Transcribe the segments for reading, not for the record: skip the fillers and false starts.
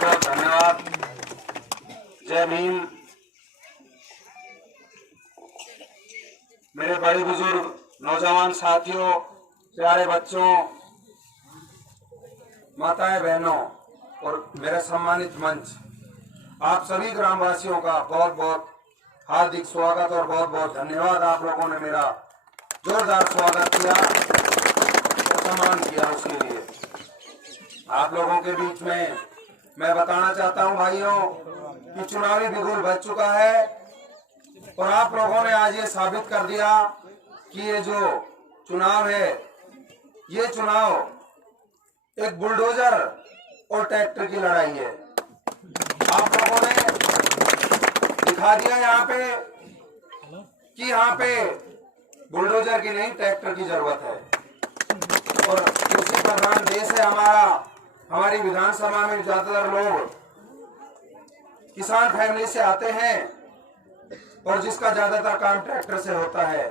बहुत बहुत धन्यवाद। जय भीम। मेरे बड़े बुजुर्ग, नौजवान साथियों, प्यारे बच्चों, माताएं, बहनों और मेरा सम्मानित मंच, आप सभी ग्रामवासियों का बहुत बहुत हार्दिक स्वागत और बहुत बहुत धन्यवाद। आप लोगों ने मेरा जोरदार स्वागत किया और सम्मान किया, उसके लिए आप लोगों के बीच में मैं बताना चाहता हूं भाइयों कि चुनावी बिगुल बज चुका है और आप लोगों ने आज ये साबित कर दिया कि ये जो चुनाव है, ये चुनाव एक बुलडोजर और ट्रैक्टर की लड़ाई है। आप लोगों ने दिखा दिया यहाँ पे कि यहाँ पे बुलडोजर की नहीं, ट्रैक्टर की जरूरत है। और कृषि प्रधान देश है हमारा। हमारी विधानसभा में ज्यादातर लोग किसान फैमिली से आते हैं और जिसका ज्यादातर काम ट्रैक्टर से होता है।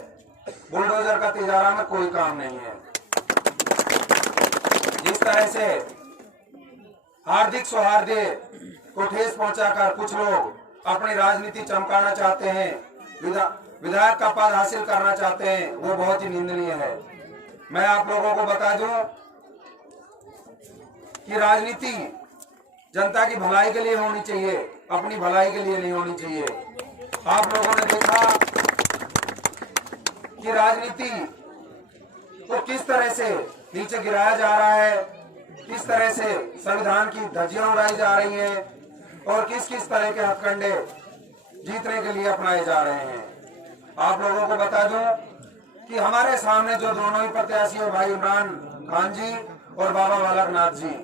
बुलडोजर का तिजारा में कोई काम नहीं है। जिस तरह से हार्दिक सौहार्द को ठेस पहुंचाकर कुछ लोग अपनी राजनीति चमकाना चाहते हैं, विधायक का पद हासिल करना चाहते हैं, वो बहुत ही निंदनीय है। मैं आप लोगों को बता दूं कि राजनीति जनता की भलाई के लिए होनी चाहिए, अपनी भलाई के लिए नहीं होनी चाहिए। आप लोगों ने देखा कि राजनीति को किस तरह से नीचे गिराया जा रहा है, किस तरह से संविधान की धज्जियां उड़ाई जा रही हैं और किस किस तरह के हथकंडे जीतने के लिए अपनाए जा रहे हैं। आप लोगों को बता दूं कि हमारे सामने जो दोनों ही प्रत्याशी है, भाई इमरान खान जी और बाबा बालकनाथ जी,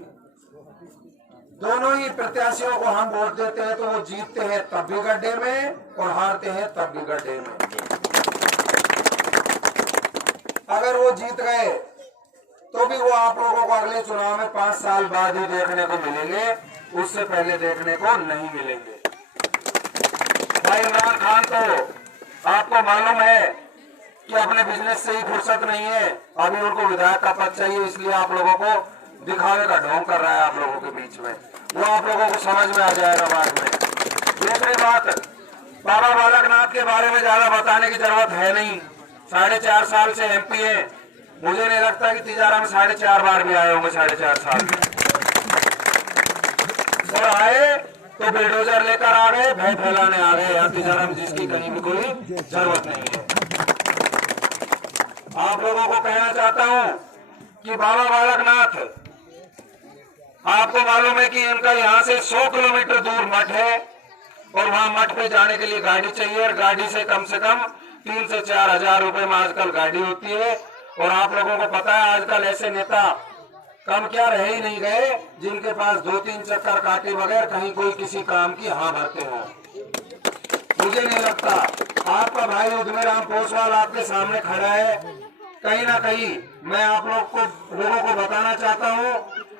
दोनों ही प्रत्याशियों को हम वोट देते हैं तो वो जीतते हैं तब भी गड्ढे में और हारते हैं तब भी गड्ढे में। अगर वो जीत गए तो भी वो आप लोगों को अगले चुनाव में 5 साल बाद ही देखने को मिलेंगे, उससे पहले देखने को नहीं मिलेंगे। भाई इमरान खान तो आपको मालूम है कि अपने बिजनेस से ही फुर्सत नहीं है, अभी उनको विधायक का पद चाहिए, इसलिए आप लोगों को दिखावे का ढोंग कर रहा है आप लोगों के बीच में। वो आप लोगों को समझ में आ जाएगा बाद में। दूसरी बात, बाबा बालकनाथ के बारे में ज्यादा बताने की जरूरत है नहीं। 4.5 साल से MP है। मुझे नहीं लगता कि तिजारा में 4.5 बार भी आए होंगे 4.5 साल में। और आए तो बुलडोजर लेकर आ गए, भय फैलाने आ गए यहाँ तिजारा में, जिसकी कहीं भी कोई जरूरत नहीं है। आप लोगों को कहना चाहता हूँ कि बाबा बालकनाथ, आपको मालूम है कि इनका यहाँ से 100 किलोमीटर दूर मठ है और वहाँ मठ पे जाने के लिए गाड़ी चाहिए और गाड़ी से कम 3 से 4 हजार रुपए में आजकल गाड़ी होती है। और आप लोगों को पता है आजकल ऐसे नेता कम क्या रह ही नहीं गए जिनके पास 2-3 चक्कर काटे बगैर कहीं कोई किसी काम की हाँ भरते हो। मुझे नहीं लगता। आपका भाई उदमेराम पोसवाल आपके सामने खड़ा है। कहीं ना कहीं मैं आप लोगों को बताना चाहता हूँ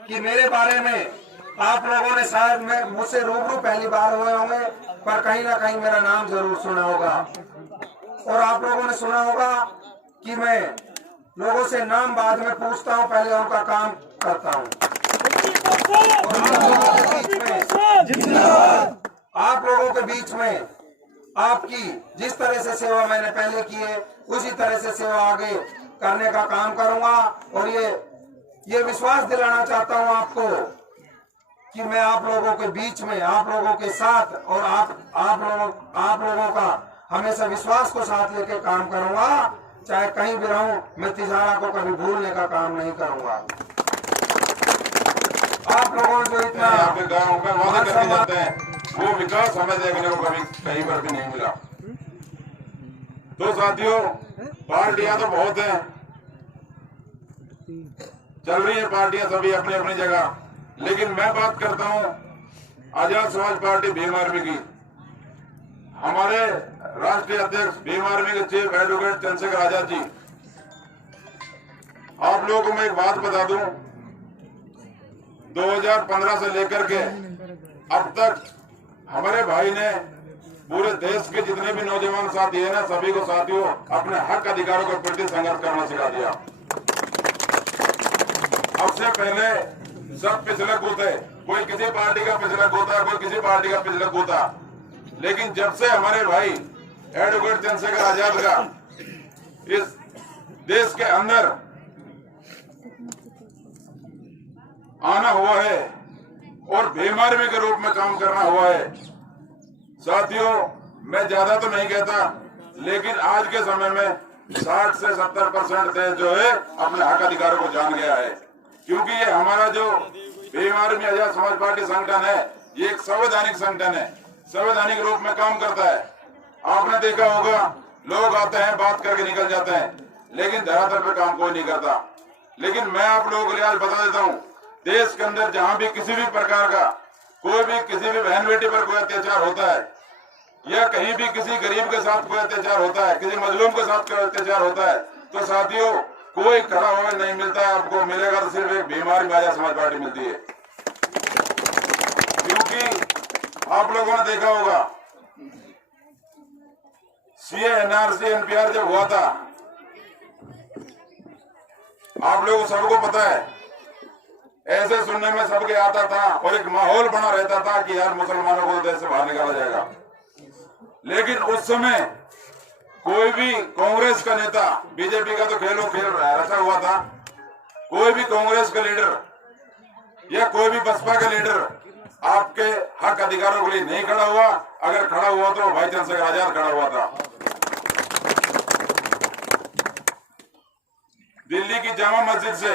कि मेरे बारे में आप लोगों ने शायद मुझसे रूबरू पहली बार हुए होंगे, पर कहीं ना कहीं मेरा नाम जरूर सुना होगा। और आप लोगों ने सुना होगा कि मैं लोगों से नाम बाद में पूछता हूं, पहले उनका काम करता हूं। आप लोगों के बीच में आपकी जिस तरह से सेवा मैंने पहले की है, उसी तरह से सेवा आगे करने का काम करूंगा। और ये विश्वास दिलाना चाहता हूं आपको कि मैं आप लोगों के बीच में, आप लोगों के साथ और आप लोगों का हमेशा विश्वास को साथ लेके काम करूंगा। चाहे कहीं भी रहूं, मैं तिजारा को कभी भूलने का काम नहीं करूंगा। आप लोगों ने जो इतना गाँव का वादे करके जाते हैं, वो विकास हमें देखने को कभी कहीं पर भी नहीं मिला। तो साथियों, पार्टियां तो बहुत हैं, चल रही है पार्टियां सभी अपनी अपनी जगह, लेकिन मैं बात करता हूं आजाद समाज पार्टी भीम आर्मी की। हमारे राष्ट्रीय अध्यक्ष भीम आर्मी के चीफ एडवोकेट चंद्रशेखर आजाद जी, आप लोगों को मैं एक बात बता दूं, 2015 से लेकर के अब तक हमारे भाई ने पूरे देश के जितने भी नौजवान साथी है ना, सभी को साथियों अपने हक अधिकारों के प्रति संघर्ष करना सिखा दिया। अब से पहले सब पिछले कूद थे, कोई किसी पार्टी का पिछला गोता, कोई किसी पार्टी का पिछला गोता। लेकिन जब से हमारे भाई एडवोकेट चंद्रशेखर आजाद का इस देश के अंदर आना हुआ है और बेमार्मी के रूप में काम करना हुआ है, साथियों, मैं ज्यादा तो नहीं कहता, लेकिन आज के समय में 60 से 70% देश जो है अपने हक अधिकारों को जान गया है। क्योंकि ये हमारा जो बेमार्मी आजाद समाज पार्टी संगठन है, ये एक संवैधानिक संगठन है, संवैधानिक रूप में काम करता है। आपने देखा होगा, लोग आते हैं, बात करके निकल जाते हैं, लेकिन धरातल पे काम कोई नहीं करता। लेकिन मैं आप लोगों के लिए आज बता देता हूँ, देश के अंदर जहां भी किसी भी प्रकार का कोई भी किसी भी बहन बेटी पर कोई अत्याचार होता है, या कहीं भी किसी गरीब के साथ कोई अत्याचार होता है, किसी मजलूम के साथ कोई अत्याचार होता है, तो साथियों कोई खड़ा हुआ नहीं मिलता है। आपको मिलेगा तो सिर्फ एक बीमार आजाद समाज पार्टी मिलती है। क्योंकि आप लोगों ने देखा होगा, सीए, एनआरसी, एनपीआर जब हुआ था, आप लोगों सबको पता है, ऐसे सुनने में सबके आता था और एक माहौल बना रहता था कि यार मुसलमानों को देश से बाहर निकाला जाएगा। लेकिन उस समय कोई भी कांग्रेस का नेता, बीजेपी का तो खेल रचा हुआ था, कोई भी कांग्रेस का लीडर या कोई भी बसपा का लीडर आपके हक अधिकारों के लिए नहीं खड़ा हुआ। अगर खड़ा हुआ तो भाई चंद्रशेखर आजाद खड़ा हुआ था। दिल्ली की जामा मस्जिद से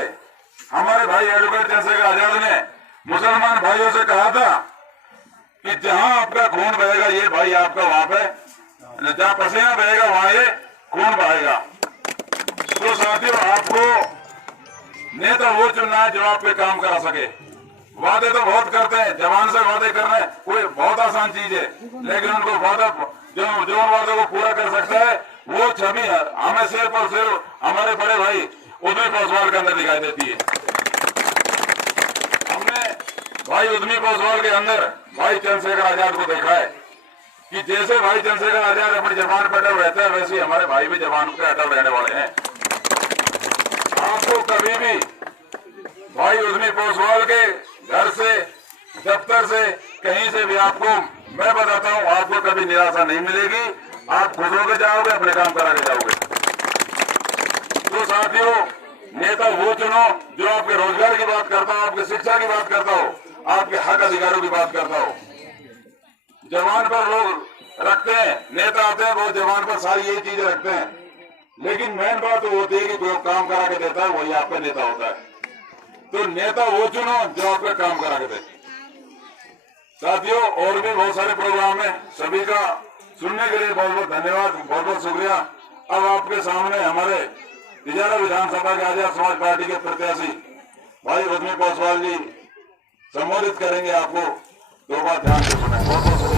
हमारे भाई एडवोकेट चंद्रशेखर आजाद ने मुसलमान भाइयों से कहा था कि जहां आपका खून बहेगा ये भाई आपका वहां पे, जहां पसीना बहेगा वहां ये खून बहेगा। तो साथियों, आपको नेता वो चुनना है जो आपके काम करा सके। वादे तो बहुत करते हैं, जवान से वादे करना कोई बहुत आसान चीज है, लेकिन उनको वादा जो वादों को पूरा कर सकता है वो छवि हमें सिर्फ और सिर्फ हमारे बड़े भाई उद्यमी पासवान के अंदर दिखाई देती है। हमने भाई उद्यमी पासवान के अंदर भाई चंद्रशेखर आजाद को देखा है कि जैसे भाई चंद्रशेखर आजाद अपनी जबान पर अटल रहता है, वैसे ही हमारे भाई भी जबान पर अटल रहने वाले हैं। आपको कभी भी भाई उद्यमी पासवान के घर से, दफ्तर से, कहीं से भी आपको मैं बताता हूं, आपको कभी निराशा नहीं मिलेगी। आप खुश होकर जाओगे, अपने काम करा के जाओगे। तो साथियों, नेता वो चुनो जो आपके रोजगार की बात करता हो, आपकी शिक्षा की बात करता हो, आपके हक अधिकारों की बात करता हो। जवान पर लोग रखते हैं, नेता आते हैं, वो जवान पर सारी यही चीजें रखते हैं, लेकिन मेन बात तो होती है कि जो काम करा के देता है वही आपका नेता होता है। तो नेता वो चुनो जो आपका काम करा के दे। साथियों, और भी बहुत सारे प्रोग्राम है, सभी का सुनने के लिए बहुत बहुत धन्यवाद, बहुत बहुत शुक्रिया। अब आपके सामने हमारे तिजारा विधानसभा के आजाद समाज पार्टी के प्रत्याशी भाई उद्यमी पासवान जी संबोधित करेंगे आपको। दो बार ध्यान से सुने। बहुत बहुत